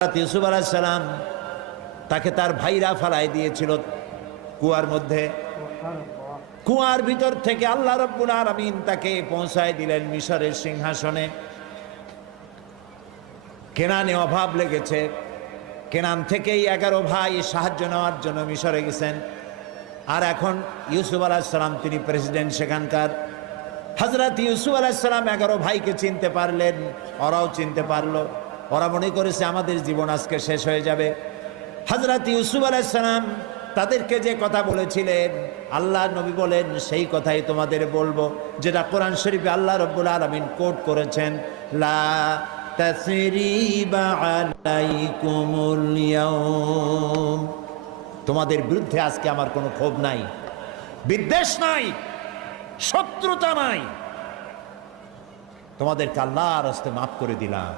ইউসুফ আলাইহিস সালাম তাকে তার ভাইরা ফালাই দিয়েছিল কুয়ার মধ্যে। কুয়ার ভিতর থেকে আল্লাহ রাব্বুল আলামিন তাকে পৌঁছায় দিলেন মিশরের সিংহাসনে। কেনানে অভাব লেগেছে, কেনান থেকেই 11 ভাই সাহায্য নেওয়ার জন্য মিশরে গেছেন। আর এখন ইউসুফ আলাইহিস সালাম তিনি প্রেসিডেন্ট সেখানকার। হযরত ইউসুফ আলাইহিস সালাম 11 ভাইকে চিনতে পারলেন, ওরাও চিনতে পারলো। ওরা মনে করেছে আমাদের জীবন আজকে শেষ হয়ে যাবে। হযরত ইউসুফ আলাইহিস সালাম তাদেরকে যে কথা বলেছিলেন, আল্লাহর নবী বলেন সেই কথাই তোমাদের বলবো, যেটা কোরআন শরীফে আল্লাহ রাব্বুল আলামিন কোট করেছেন, লা তাসরিবা আলাইকুমুল ইয়াউম। তোমাদের বিরুদ্ধে আজকে আমার কোনো ক্ষোভ নাই, বিদ্বেষ নাই, শত্রুতা নাই, তোমাদেরকে আল্লাহর হস্তে মাফ করে দিলাম।